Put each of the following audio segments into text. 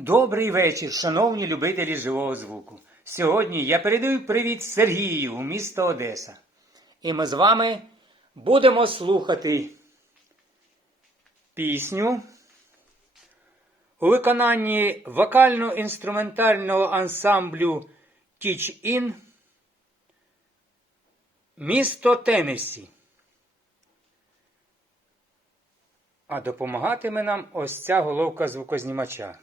Добрий вечір, шановні любителі живого звуку. Сьогодні я передаю привіт Сергію у місто Одеса. І ми з вами будемо слухати пісню у виконанні вокально-інструментального ансамблю Teach In Місто Теннессі. А допомагатиме нам ось ця головка звукознімача.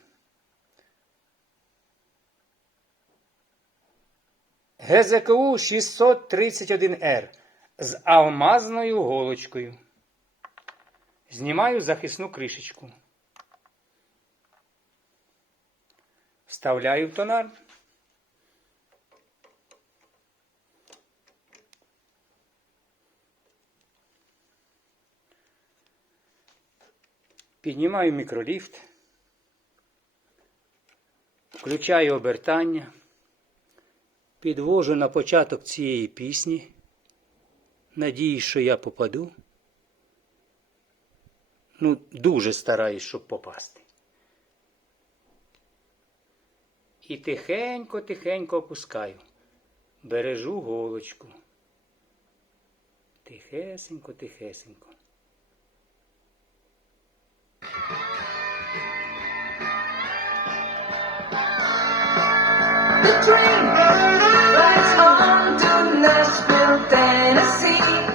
ГЗКУ 631Р з алмазною голочкою. Знімаю захисну кришечку. Вставляю в тонар. Піднімаю мікроліфт. Включаю обертання. Підвожу на початок цієї пісні. Надіюсь, що я попаду. Ну, дуже стараюсь, щоб попасти. І тихенько-тихенько опускаю. Бережу голочку. Тихесенько, тихесенько. dream. Lights on to Nashville, Tennessee.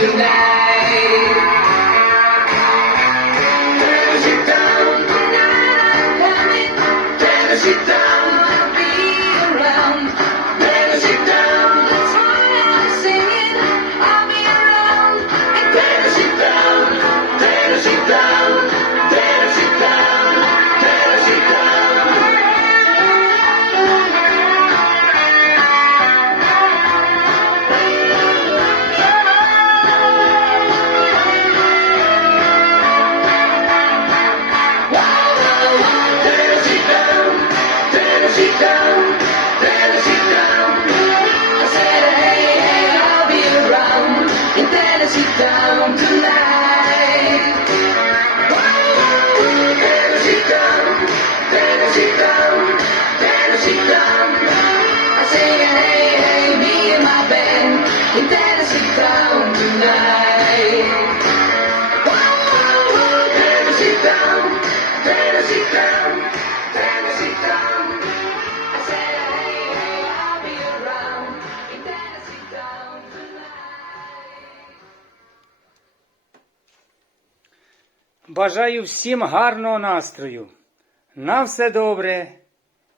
tonight. Turn the shit down tonight. I'm coming. The shit down. Бажаю всім гарного настрою. На все добре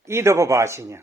і до побачення.